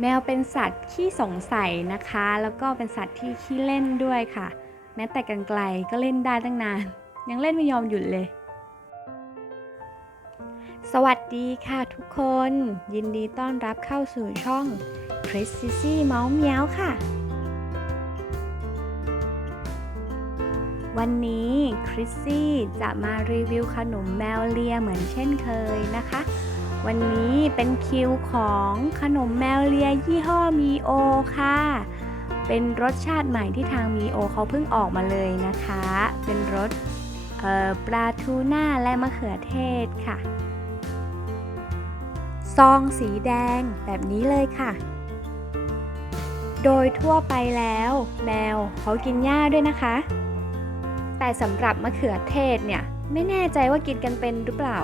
แมวเป็นสัตว์ขี้สงสัยนะคะ แล้วก็เป็นสัตว์ที่ขี้เล่นด้วยค่ะ แม้แต่กันไกลก็เล่นได้ตั้งนาน ยังเล่นไม่ยอมหยุดเลย สวัสดีค่ะทุกคน ยินดีต้อนรับเข้าสู่ช่องคริสซิซี่เมาส์เมียวค่ะ วันนี้คริสซี่จะมารีวิวขนมแมวเลียเหมือนเช่นเคยนะคะ วันนี้เป็นคิวของขนมแมวเลียยี่ห้อมีโอค่ะ เป็นรสชาติใหม่ที่ทางมีโอเขาเพิ่งออกมาเลยนะคะ เป็นรสปลาทูน่าและมะเขือเทศค่ะ ซองสีแดงแบบนี้เลยค่ะ โดยทั่วไปแล้ว แมวเขากินหญ้าด้วยนะคะ แต่สำหรับมะเขือเทศเนี่ย ไม่แน่ใจว่ากินกันเป็นหรือเปล่า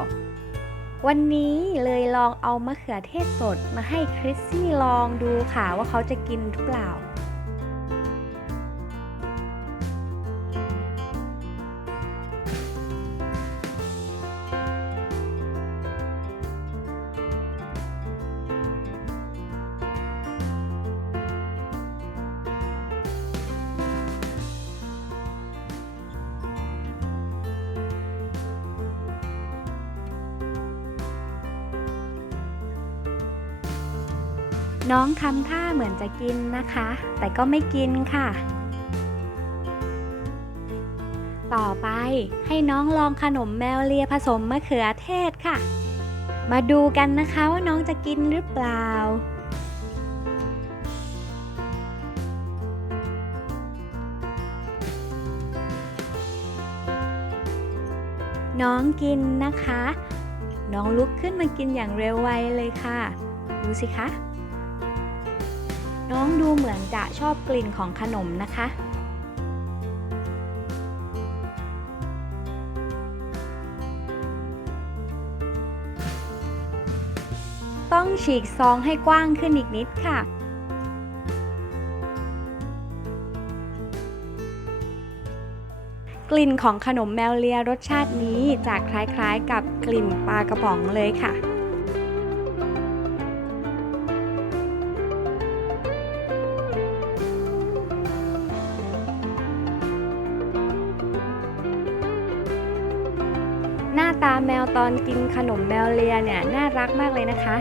วันนี้เลยลองเอามะเขือเทศสดมาให้คริสซี่ลองดูค่ะว่าเขาจะกินหรือเปล่า น้องทำท่าเหมือนจะกินนะคะ แต่ก็ไม่กินค่ะ ต่อไปให้น้องลองขนมแมวเลียผสมมะเขือเทศค่ะ มาดูกันนะคะว่าน้องจะกินหรือเปล่าน้องกินนะคะ น้องลุกขึ้นมากินอย่างเร็วไวเลยค่ะ ดูสิคะ น้องดูเหมือนจะชอบกลิ่นของขนมนะคะ ต้องฉีกซองให้กว้างขึ้นอีกนิดค่ะกลิ่นของขนมแมวเลียรสชาตินี้จะคล้ายๆกับกลิ่นปลากระป๋องเลยค่ะ แมวตอนกินขนมแมวเลียเนี่ยน่ารักมากเลยนะคะ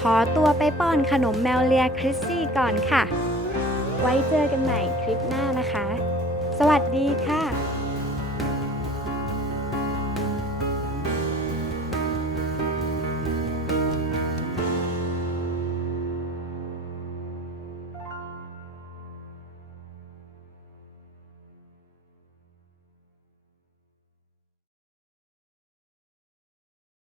ขอตัวไปป้อนขนมแมวเลียคริสซี่ก่อนค่ะ ไว้เจอกันใหม่คลิปหน้านะคะ สวัสดีค่ะ